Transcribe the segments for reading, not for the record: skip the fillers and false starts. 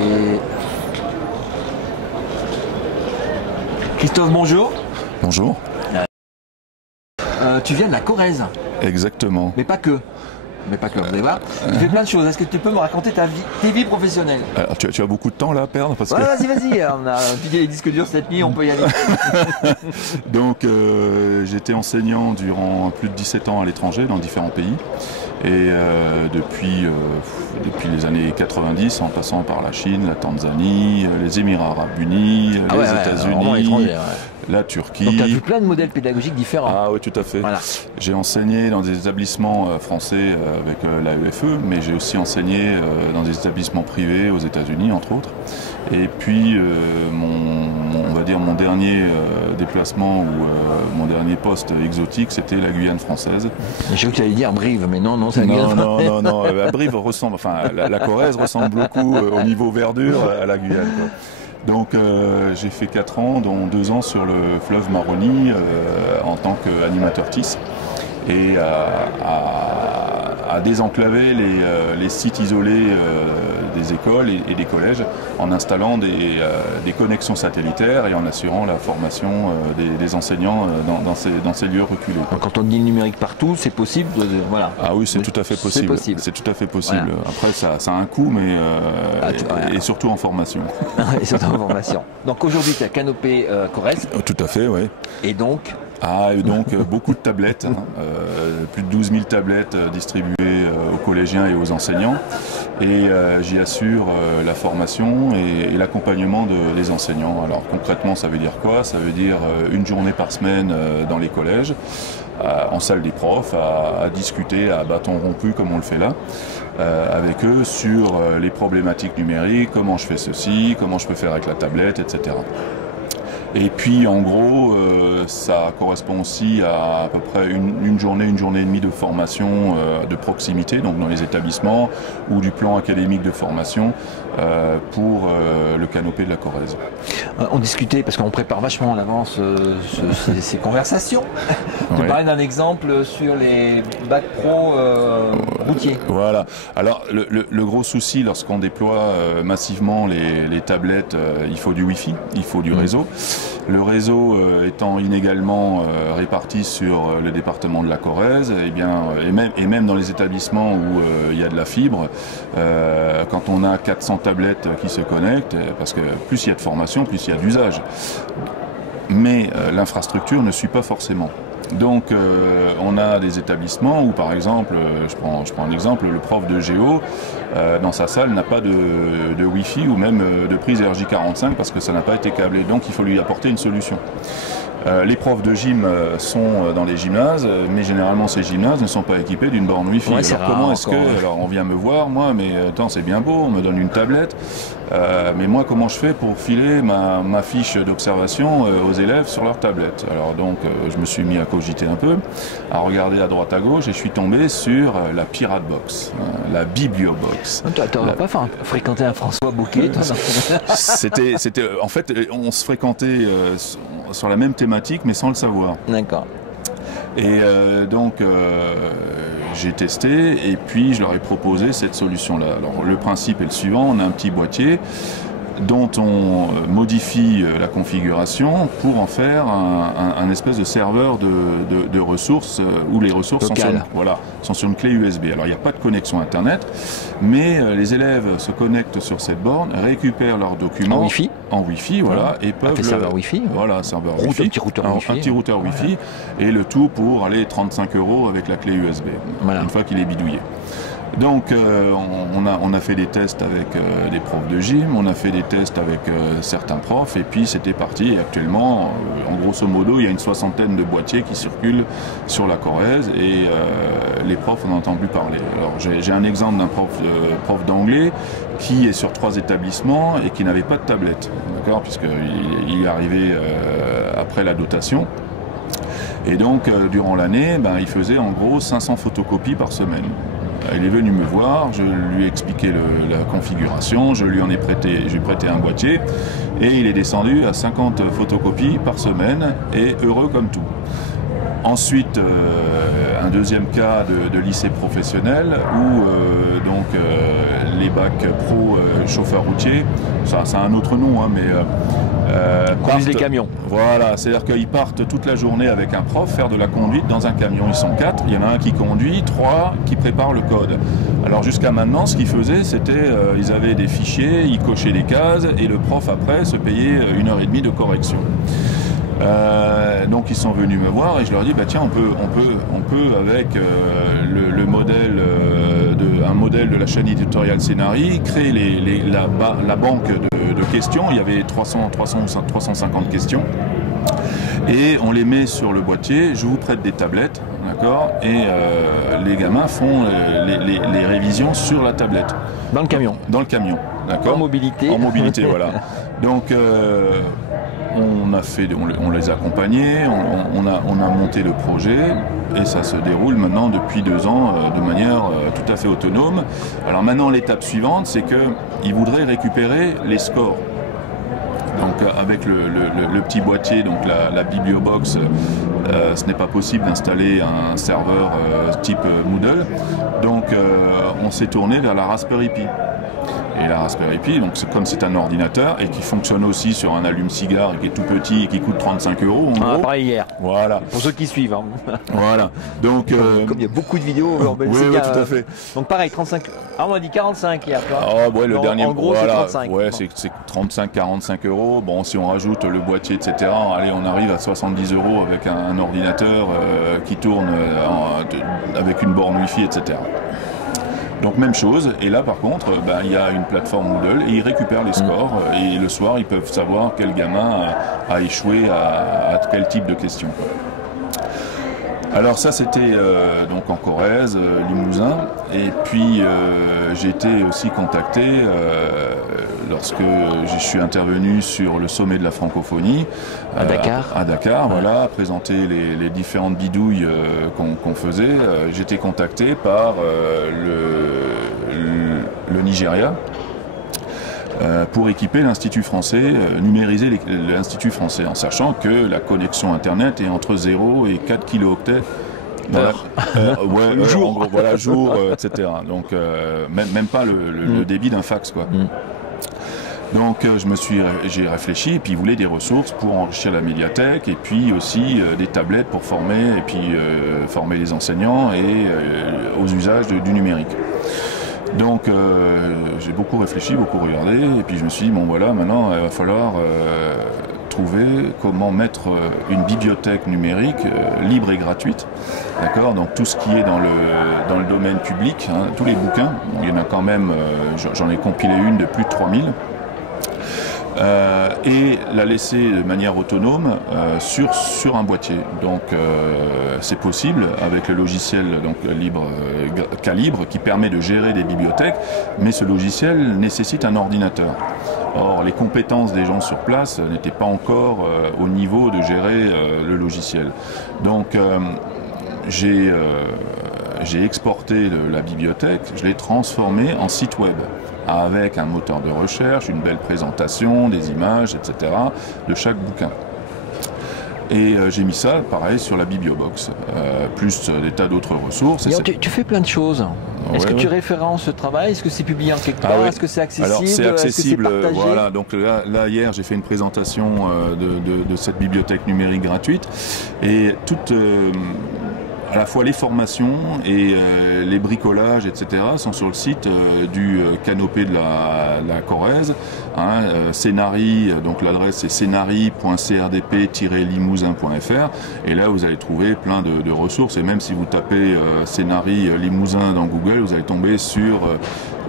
c'est... Christophe, bonjour. Bonjour. Tu viens de la Corrèze. Exactement. Mais pas que. Vous allez voir. Tu fais plein de choses. Est-ce que tu peux me raconter tes vies professionnelles? Alors, tu as beaucoup de temps là à perdre parce ouais, que... Vas-y. On a piqué les disques durs cette nuit, on peut y aller. Donc, j'étais enseignant durant plus de 17 ans à l'étranger, dans différents pays. Et depuis les années 90, en passant par la Chine, la Tanzanie, les Émirats Arabes Unis, les États-Unis, la Turquie. Donc tu as vu plein de modèles pédagogiques différents. Ah oui, tout à fait. Voilà. J'ai enseigné dans des établissements français avec l'AEFE, mais j'ai aussi enseigné dans des établissements privés aux États-Unis, entre autres. Et puis, on va dire mon dernier déplacement ou mon dernier poste exotique, c'était la Guyane française. Je sais que tu allais dire Brive, mais non, c'est la Guyane. Non. Brive ressemble, enfin, la Corrèze ressemble beaucoup au niveau verdure à la Guyane, quoi. Donc j'ai fait 4 ans, dont 2 ans sur le fleuve Maroni en tant qu'animateur TIS et à désenclaver les sites isolés des écoles et des collèges en installant des connexions satellitaires et en assurant la formation des enseignants dans ces lieux reculés. Donc, quand on dit le numérique partout, c'est possible voilà. Ah oui, c'est tout à fait possible. C'est tout à fait possible. Voilà. Après, ça a un coût, mais et surtout en formation. Et surtout en formation. Donc aujourd'hui, tu as Canopée Corrèze. Tout à fait, oui. Et donc beaucoup de tablettes, plus de 12 000 tablettes distribuées aux collégiens et aux enseignants. Et j'y assure la formation et l'accompagnement des enseignants. Alors concrètement, ça veut dire quoi? Ça veut dire une journée par semaine dans les collèges, en salle des profs, à discuter à bâton rompu comme on le fait là, avec eux sur les problématiques numériques, comment je fais ceci, comment je peux faire avec la tablette, etc. Et puis en gros, ça correspond aussi à peu près une journée et demie de formation de proximité, donc dans les établissements, ou du plan académique de formation pour le Canopée de la Corrèze. On discutait, parce qu'on prépare vachement en avance ces conversations. Tu parlais d'un exemple sur les bacs pro routiers. Voilà. Alors le gros souci lorsqu'on déploie massivement les tablettes, il faut du Wi-Fi, il faut du réseau. Le réseau étant inégalement réparti sur le département de la Corrèze, et même dans les établissements où il y a de la fibre, quand on a 400 tablettes qui se connectent, parce que plus il y a de formation, plus il y a d'usage. Mais l'infrastructure ne suit pas forcément. Donc on a des établissements où par exemple, je prends un exemple, le prof de géo dans sa salle n'a pas de Wi-Fi ou même de prise RJ45 parce que ça n'a pas été câblé, donc il faut lui apporter une solution. Les profs de gym sont dans les gymnases, mais généralement ces gymnases ne sont pas équipés d'une borne Wi-Fi. Ouais, alors comment est-ce que, alors on vient me voir, moi, mais attends, c'est bien beau, on me donne une tablette, mais moi comment je fais pour filer ma fiche d'observation aux élèves sur leur tablette? Alors donc je me suis mis à cogiter un peu, à regarder à droite à gauche, et je suis tombé sur la Pirate Box, la Bibliobox. Tu n'aurais pas fréquenté un François Bouquet, toi? C'était, en fait, on se fréquentait sur la même thématique, mais sans le savoir. D'accord. Et donc, j'ai testé, et puis je leur ai proposé cette solution-là. Alors, le principe est le suivant, on a un petit boîtier dont on modifie la configuration pour en faire un espèce de serveur de ressources où les ressources sont sur une clé USB. Alors il n'y a pas de connexion Internet, mais les élèves se connectent sur cette borne, récupèrent leurs documents en Wi-Fi, voilà, et peuvent serveur Wi-Fi. Voilà, serveur Wi-Fi, un petit routeur Wi-Fi. Un petit routeur Wi-Fi, et le tout pour aller 35 € avec la clé USB, une fois qu'il est bidouillé. Donc on a fait des tests avec des profs de gym, on a fait des tests avec certains profs, et puis c'était parti. Et actuellement, en grosso modo, il y a une 60aine de boîtiers qui circulent sur la Corrèze, et les profs en entendent plus parler. Alors j'ai un exemple d'un prof d'anglais qui est sur 3 établissements et qui n'avait pas de tablette, d'accord, puisqu'il est arrivé après la dotation. Et donc durant l'année, il faisait en gros 500 photocopies par semaine. Il est venu me voir, je lui ai expliqué la configuration, je lui ai prêté un boîtier, et il est descendu à 50 photocopies par semaine, et heureux comme tout. Ensuite, un deuxième cas de lycée professionnel où les bacs pro chauffeurs routiers, ça a un autre nom, hein, mais conduisent les camions. Voilà, c'est-à-dire qu'ils partent toute la journée avec un prof faire de la conduite dans un camion. Ils sont 4, il y en a un qui conduit, 3 qui préparent le code. Alors jusqu'à maintenant, ce qu'ils faisaient, c'était ils avaient des fichiers, ils cochaient des cases et le prof après se payait 1h30 de correction. Donc ils sont venus me voir et je leur dis tiens, on peut avec le modèle un modèle de la chaîne éditoriale Scénarii créer la banque de questions. Il y avait 350 questions et on les met sur le boîtier. Je vous prête des tablettes, d'accord, et les gamins font les révisions sur la tablette. Dans le camion. Dans le camion, d'accord. En mobilité. En mobilité, voilà. Donc on les a accompagnés, on a monté le projet et ça se déroule maintenant depuis 2 ans de manière tout à fait autonome. Alors maintenant l'étape suivante, c'est qu'ils voudraient récupérer les scores. Donc avec le petit boîtier, donc la bibliobox, ce n'est pas possible d'installer un serveur type Moodle. Donc on s'est tourné vers la Raspberry Pi. Et la Raspberry Pi, donc comme c'est un ordinateur et qui fonctionne aussi sur un allume-cigare qui est tout petit et qui coûte 35 €. Un appareil hier. Voilà. Pour ceux qui suivent. Hein. Voilà. Donc comme il y a beaucoup de vidéos en Belgique. Oui, tout à fait. Donc pareil, 35. Ah, on a dit 45 hier. Ouais, le dernier. En gros, voilà, c'est 35. Ouais, c'est 35-45 €. Bon, si on rajoute le boîtier, etc. Allez, on arrive à 70 € avec un ordinateur qui tourne avec une borne Wi-Fi, etc. Donc même chose, et là par contre, il y a une plateforme Moodle et ils récupèrent les scores et le soir ils peuvent savoir quel gamin a échoué à quel type de question. Alors ça c'était donc en Corrèze, Limousin, et puis j'ai été aussi contacté lorsque je suis intervenu sur le sommet de la francophonie à Dakar. À Dakar, voilà, à présenter les différentes bidouilles qu'on faisait. J'ai été contacté par le Nigeria pour équiper l'Institut français, numériser l'Institut français, en sachant que la connexion Internet est entre 0 et 4 kilooctets. Jour. En gros, voilà, jour, etc. Donc même pas le débit d'un fax, quoi. Donc j'ai réfléchi et puis ils voulaient des ressources pour enrichir la médiathèque et puis aussi des tablettes pour former et puis former les enseignants et aux usages du numérique. Donc j'ai beaucoup réfléchi, beaucoup regardé et puis je me suis dit bon voilà, maintenant il va falloir trouver comment mettre une bibliothèque numérique libre et gratuite, d'accord, donc tout ce qui est dans le domaine public, hein, tous les bouquins, il y en a quand même, j'en ai compilé une de plus de 3000. Et la laisser de manière autonome sur un boîtier. Donc c'est possible avec le logiciel donc, Calibre qui permet de gérer des bibliothèques, mais ce logiciel nécessite un ordinateur. Or les compétences des gens sur place n'étaient pas encore au niveau de gérer le logiciel. Donc j'ai exporté la bibliothèque, je l'ai transformée en site web avec un moteur de recherche, une belle présentation, des images, etc. de chaque bouquin. Et j'ai mis ça, pareil, sur la bibliobox, plus des tas d'autres ressources. Tu fais plein de choses. Est-ce que tu références ce travail? Est-ce que c'est publié en quelque part? Est-ce que c'est accessible? Alors c'est accessible, est-ce que c'est partagé? voilà. Donc là hier j'ai fait une présentation de cette bibliothèque numérique gratuite et toute à la fois les formations et les bricolages, etc. sont sur le site du canopé de la Corrèze. Hein, Scénarii, donc l'adresse c'est scénarii.crdp-limousin.fr et là vous allez trouver plein de ressources et même si vous tapez Scénarii Limousin dans Google, vous allez tomber sur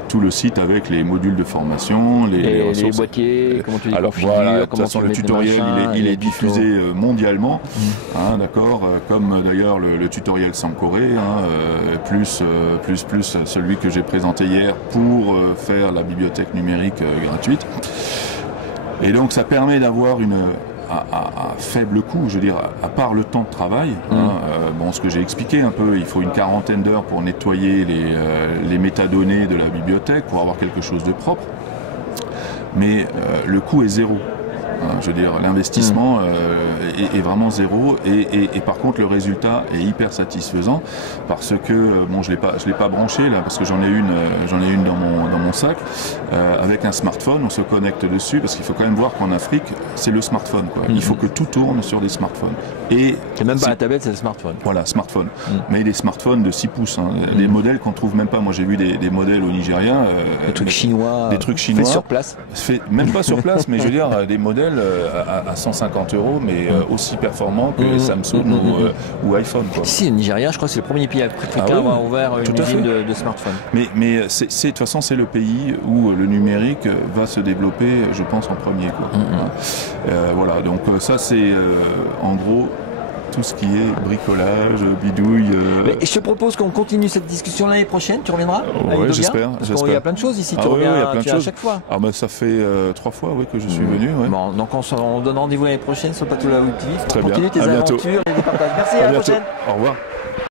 tout le site avec les modules de formation, les ressources. Les boîtiers, comment tu les configures, voilà, de toute comment façon, tu le tutoriel il est diffusé mondialement, hein, d'accord, comme d'ailleurs le tutoriel Sankoré, hein, plus celui que j'ai présenté hier pour faire la bibliothèque numérique gratuite. Et donc ça permet d'avoir à faible coût, je veux dire, à part le temps de travail, hein, bon, ce que j'ai expliqué un peu, il faut une 40aine d'heures pour nettoyer les métadonnées de la bibliothèque, pour avoir quelque chose de propre, mais le coût est 0. Hein, je veux dire, l'investissement est vraiment zéro et par contre le résultat est hyper satisfaisant parce que bon, je l'ai pas branché là parce que j'en ai une dans mon sac avec un smartphone. On se connecte dessus parce qu'il faut quand même voir qu'en Afrique c'est le smartphone quoi. Il faut que tout tourne sur des smartphones et même pas la tablette, c'est le smartphone. Voilà, smartphone. Mais des smartphones de 6 pouces, hein. Des modèles qu'on trouve même pas. Moi j'ai vu des modèles au Nigeria. Des trucs chinois. Des trucs chinois. Fait sur place. Même pas sur place, mais je veux dire des modèles à 150 €, mais aussi performants que Samsung ou iPhone. Quoi. Si, le Nigeria, je crois que c'est le premier pays africain à avoir ouvert une usine de smartphones. Mais de toute façon, c'est le pays où le numérique va se développer, je pense, en premier. Quoi. Voilà, donc ça c'est en gros tout ce qui est bricolage, bidouille. Mais je te propose qu'on continue cette discussion l'année prochaine. Tu reviendras? Oui, j'espère. Il y a plein de choses ici. Tu reviens à chaque fois. Ah bah, ça fait 3 fois que je suis venu. Ouais. Bon, donc on donne rendez-vous l'année prochaine sur Patola TV. Très bien. Continue tes aventures et tes partages. Merci, à la prochaine. Au revoir.